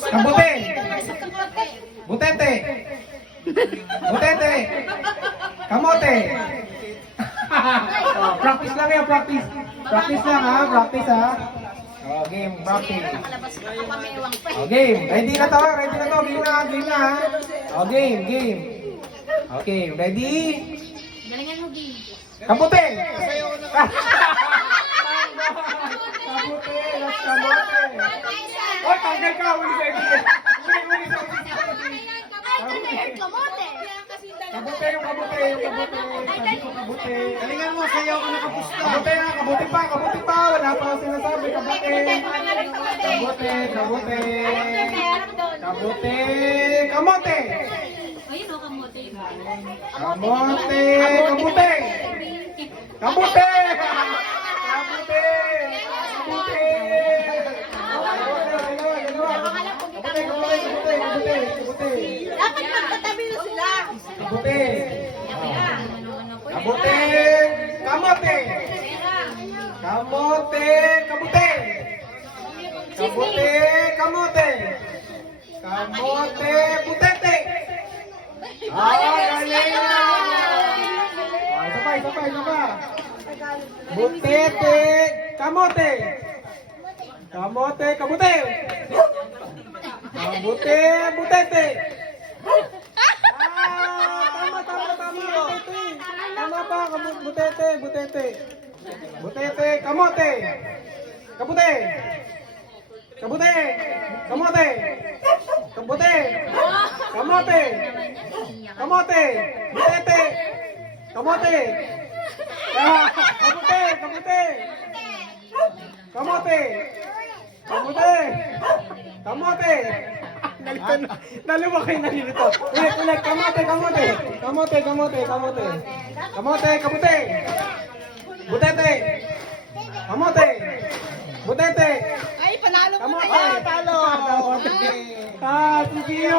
Kabuti. Butete. Butete. Kamote. Oh, practice lang yan, practice. Practice lang ha, practice ha. Oh, game, practice. Oh, game. Ready na to, ready na to. Game na, game na ha. Oh, game, game. Okay, ready? Galingan mo, game. Kamote. Kamote, las kamote. Oh, tanggal ka, uli ka, uli. Uli ka. Kamote yung kamote, yung kamote. Sabi ko kamote. Galingan mo, sayaw ka nakapusta. Kamote na, kamote pa, kamote pa. Wala pa ako sinasabi, kamote. Kamote, kamote. Kamote, kamote. Ayun o, kamote. Kamote, kamote. Kamote. Kamote. Kamote. Dapat magkatabi na sila. Kamote. Kamote. Kamote. Kamote. Kamote. Kamote. Kamote. Kamote. Butete. Ah, galing na. Ah, isa pa, isa pa, isa pa. Butete. Kamote. Kamote. Kamote. Kamote. Butete. Tama, tama, tama. Tama pa, butete, butete. Butete, kamote. Kamote. Kamote. Kamote. Kamote. Kamote. Kamote. Butete. Kamote. Kamote, kamote. Kamote. Kamote. Kamote. Dalawa kayo nalilito. Ulit, ulit. Kamote, kamote. Kamote, kamote, kamote. Kamote, kamote. Butete. Kamote. Butete. Ay, panalo mo na Kamote. yan. Talo. Ah, sige.